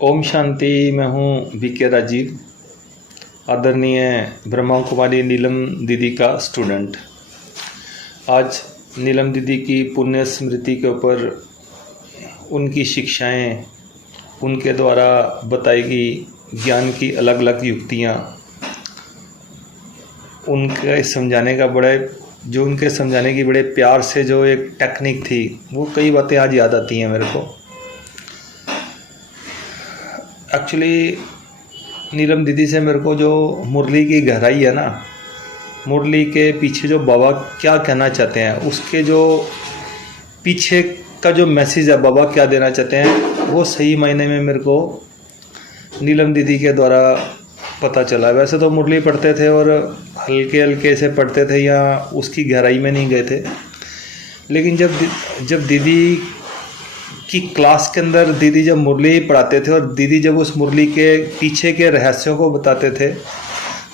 ओम शांति। मैं हूँ बीके राजीव, आदरणीय ब्रह्मा कुमारी नीलम दीदी का स्टूडेंट। आज नीलम दीदी की पुण्य स्मृति के ऊपर उनकी शिक्षाएं, उनके द्वारा बताई गई ज्ञान की अलग अलग युक्तियाँ, उनके समझाने का उनके समझाने की बड़े प्यार से जो एक टेक्निक थी, वो कई बातें आज याद आती हैं मेरे को। एक्चुअली नीलम दीदी से मेरे को जो मुरली की गहराई है ना, मुरली के पीछे जो बाबा क्या कहना चाहते हैं, उसके जो पीछे का जो मैसेज है, बाबा क्या देना चाहते हैं, वो सही मायने में मेरे को नीलम दीदी के द्वारा पता चला। वैसे तो मुरली पढ़ते थे और हल्के हल्के से पढ़ते थे या उसकी गहराई में नहीं गए थे, लेकिन जब दीदी की क्लास के अंदर दीदी जब मुरली पढ़ाते थे और दीदी जब उस मुरली के पीछे के रहस्यों को बताते थे,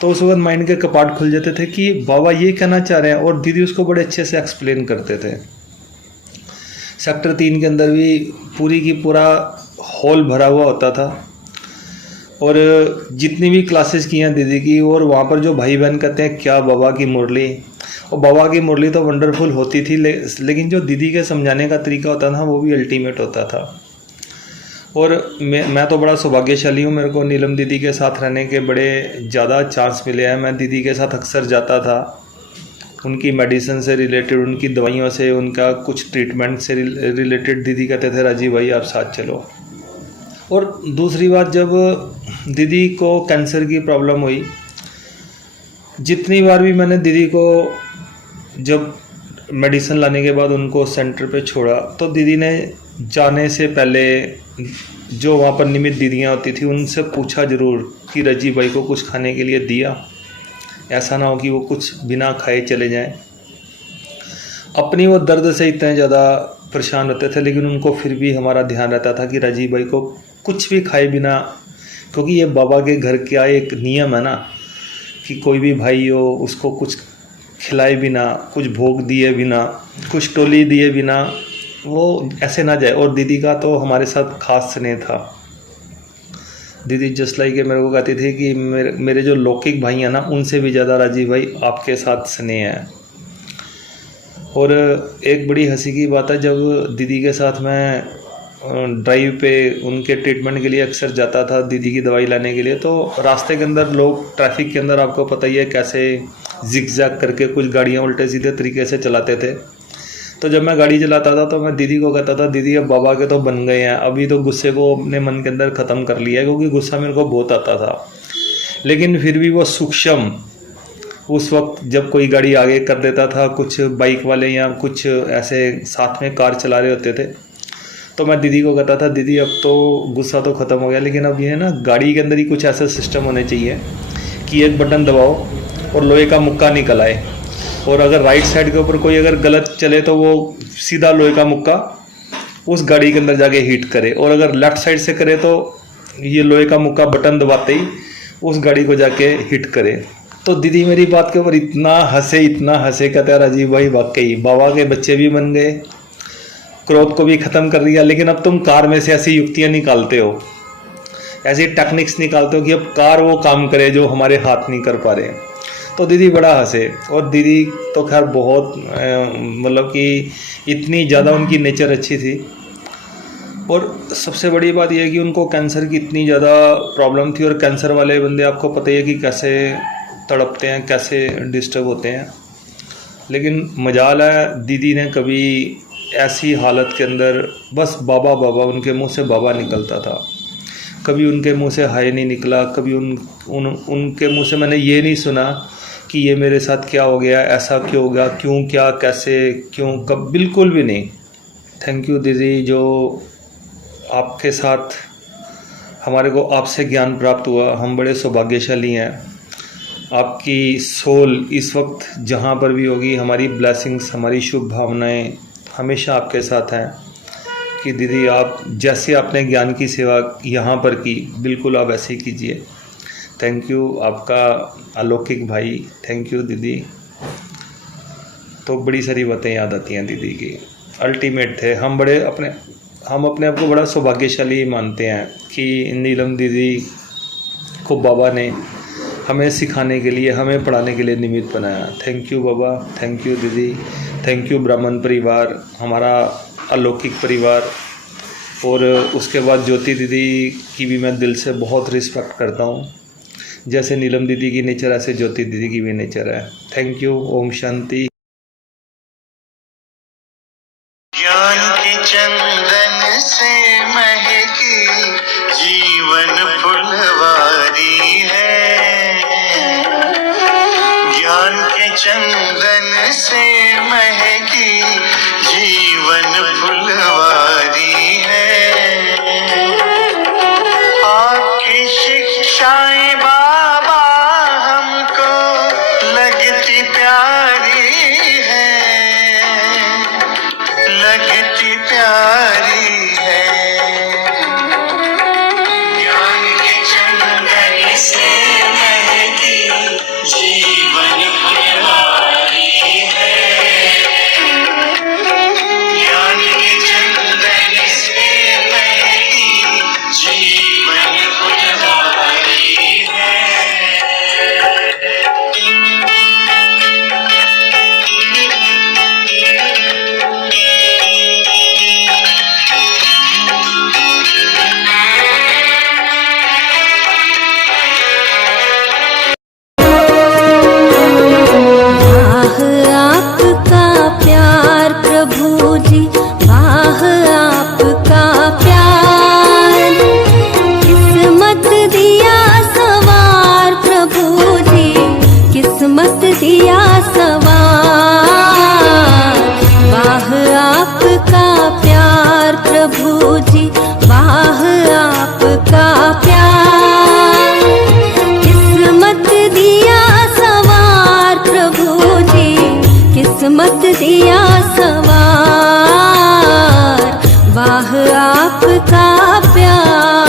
तो उस वक्त माइंड के कपाट खुल जाते थे कि बाबा ये कहना चाह रहे हैं, और दीदी उसको बड़े अच्छे से एक्सप्लेन करते थे। सेक्टर 3 के अंदर भी पूरी की पूरा हॉल भरा हुआ होता था, और जितनी भी क्लासेस की हैं दीदी की, और वहाँ पर जो भाई बहन कहते हैं क्या बाबा की मुरली, और बाबा की मुरली तो वंडरफुल होती थी, लेकिन जो दीदी के समझाने का तरीका होता था वो भी अल्टीमेट होता था। और मैं तो बड़ा सौभाग्यशाली हूँ, मेरे को नीलम दीदी के साथ रहने के बड़े ज़्यादा चांस मिले हैं। मैं दीदी के साथ अक्सर जाता था, उनकी मेडिसिन से रिलेटेड, उनकी दवाइयों से, उनका कुछ ट्रीटमेंट से रिलेटेड दीदी कहते थे राजीव भाई आप साथ चलो। और दूसरी बात, जब दीदी को कैंसर की प्रॉब्लम हुई, जितनी बार भी मैंने दीदी को जब मेडिसिन लाने के बाद उनको सेंटर पे छोड़ा, तो दीदी ने जाने से पहले जो वहाँ पर निमित्त दीदियाँ होती थी उनसे पूछा ज़रूर कि राजीव भाई को कुछ खाने के लिए दिया, ऐसा ना हो कि वो कुछ बिना खाए चले जाएं। अपनी वो दर्द से इतने ज़्यादा परेशान होते थे, लेकिन उनको फिर भी हमारा ध्यान रहता था कि राजीव भाई को कुछ भी खाए बिना, क्योंकि ये बाबा के घर का एक नियम है ना कि कोई भी भाई हो उसको कुछ खिलाए बिना, कुछ भोग दिए बिना, कुछ टोली दिए बिना वो ऐसे ना जाए। और दीदी का तो हमारे साथ खास स्नेह था। दीदी जस्ट लाइक मेरे को कहती थी कि मेरे जो लौकिक भाई हैं ना, उनसे भी ज़्यादा राजीव भाई आपके साथ स्नेह है। और एक बड़ी हंसी की बात है, जब दीदी के साथ मैं ड्राइव पे उनके ट्रीटमेंट के लिए अक्सर जाता था दीदी की दवाई लाने के लिए, तो रास्ते के अंदर लोग ट्रैफिक के अंदर आपको पता ही है कैसे जिग-जैग करके कुछ गाड़ियाँ उल्टे सीधे तरीके से चलाते थे। तो जब मैं गाड़ी चलाता था तो मैं दीदी को कहता था, दीदी अब बाबा के तो बन गए हैं, अभी तो गुस्से को अपने मन के अंदर ख़त्म कर लिया है, क्योंकि गुस्सा मेरे को बहुत आता था। लेकिन फिर भी वो सूक्ष्म, उस वक्त जब कोई गाड़ी आगे कर देता था, कुछ बाइक वाले या कुछ ऐसे साथ में कार चला रहे होते थे, तो मैं दीदी को कहता था, दीदी अब तो गुस्सा तो ख़त्म हो गया, लेकिन अब ये ना गाड़ी के अंदर ही कुछ ऐसा सिस्टम होने चाहिए कि एक बटन दबाओ और लोहे का मुक्का निकल आए, और अगर राइट साइड के ऊपर कोई अगर गलत चले तो वो सीधा लोहे का मुक्का उस गाड़ी के अंदर जाके हिट करे, और अगर लेफ़्ट साइड से करे तो ये लोहे का मुक्का बटन दबाते ही उस गाड़ी को जाके हिट करे। तो दीदी मेरी बात के ऊपर इतना हंसे, कहते राजीव भाई वाकई बाबा के बच्चे भी बन गए, क्रोध को भी ख़त्म कर दिया, लेकिन अब तुम कार में से ऐसी युक्तियाँ निकालते हो, ऐसी टेक्निक्स निकालते हो कि अब कार वो काम करे जो हमारे हाथ नहीं कर पा रहे। तो दीदी बड़ा हंसे। और दीदी तो खैर बहुत मतलब कि इतनी ज़्यादा उनकी नेचर अच्छी थी। और सबसे बड़ी बात यह है कि उनको कैंसर की इतनी ज़्यादा प्रॉब्लम थी, और कैंसर वाले बंदे आपको पता ही है कि कैसे तड़पते हैं, कैसे डिस्टर्ब होते हैं। लेकिन मजाल है दीदी ने कभी ऐसी हालत के अंदर बस बाबा बाबा, उनके मुंह से बाबा निकलता था, कभी उनके मुंह से हाय नहीं निकला, कभी उनके मुंह से मैंने ये नहीं सुना कि ये मेरे साथ क्या हो गया, ऐसा क्यों हो गया, क्यों, क्या, कैसे, क्यों, कब, बिल्कुल भी नहीं। थैंक यू दीदी, जो आपके साथ हमारे को आपसे ज्ञान प्राप्त हुआ, हम बड़े सौभाग्यशाली हैं। आपकी सोल इस वक्त जहाँ पर भी होगी, हमारी ब्लेसिंग्स, हमारी शुभ भावनाएं हमेशा आपके साथ हैं कि दीदी आप जैसे आपने ज्ञान की सेवा यहाँ पर की, बिल्कुल आप ऐसे ही कीजिए। थैंक यू आपका अलौकिक भाई, थैंक यू दीदी। तो बड़ी सारी बातें याद आती हैं दीदी की, अल्टीमेट थे हम, बड़े अपने हम अपने आप को बड़ा सौभाग्यशाली मानते हैं कि नीलम दीदी को बाबा ने हमें सिखाने के लिए, हमें पढ़ाने के लिए निमित्त बनाया। Thank you Baba, thank you दीदी, थैंक यू ब्राह्मण परिवार, हमारा अलौकिक परिवार। और उसके बाद ज्योति दीदी की भी मैं दिल से बहुत रिस्पेक्ट करता हूँ। जैसे नीलम दीदी की नेचर ऐसे ज्योति दीदी की भी नेचर है। Thank you. ओम शांति। ज्ञान के चंदन से महकी जीवन फुलवारी है। ज्ञान के चंदन से महकी जीवन फुलवारी है। आपकी शिक्षाएं बाबा हमको लगती प्यारी है, लगती प्यारी है। ज्ञान के चंदन से महकी जीवन फुलवारी है। ज्ञान के चंदन से महकी जीवन फुलवारी है। आपका प्यार प्रभु जी, वाह आपका प्यार, किस्मत दिया सवार प्रभु जी, किस्मत दिया सवार। वाह आपका प्यार प्रभु जी, वाह आपका प्यार, किस्मत दिया सवार प्रभु जी, किस्मत दिया सवार। वाह आपका प्यार।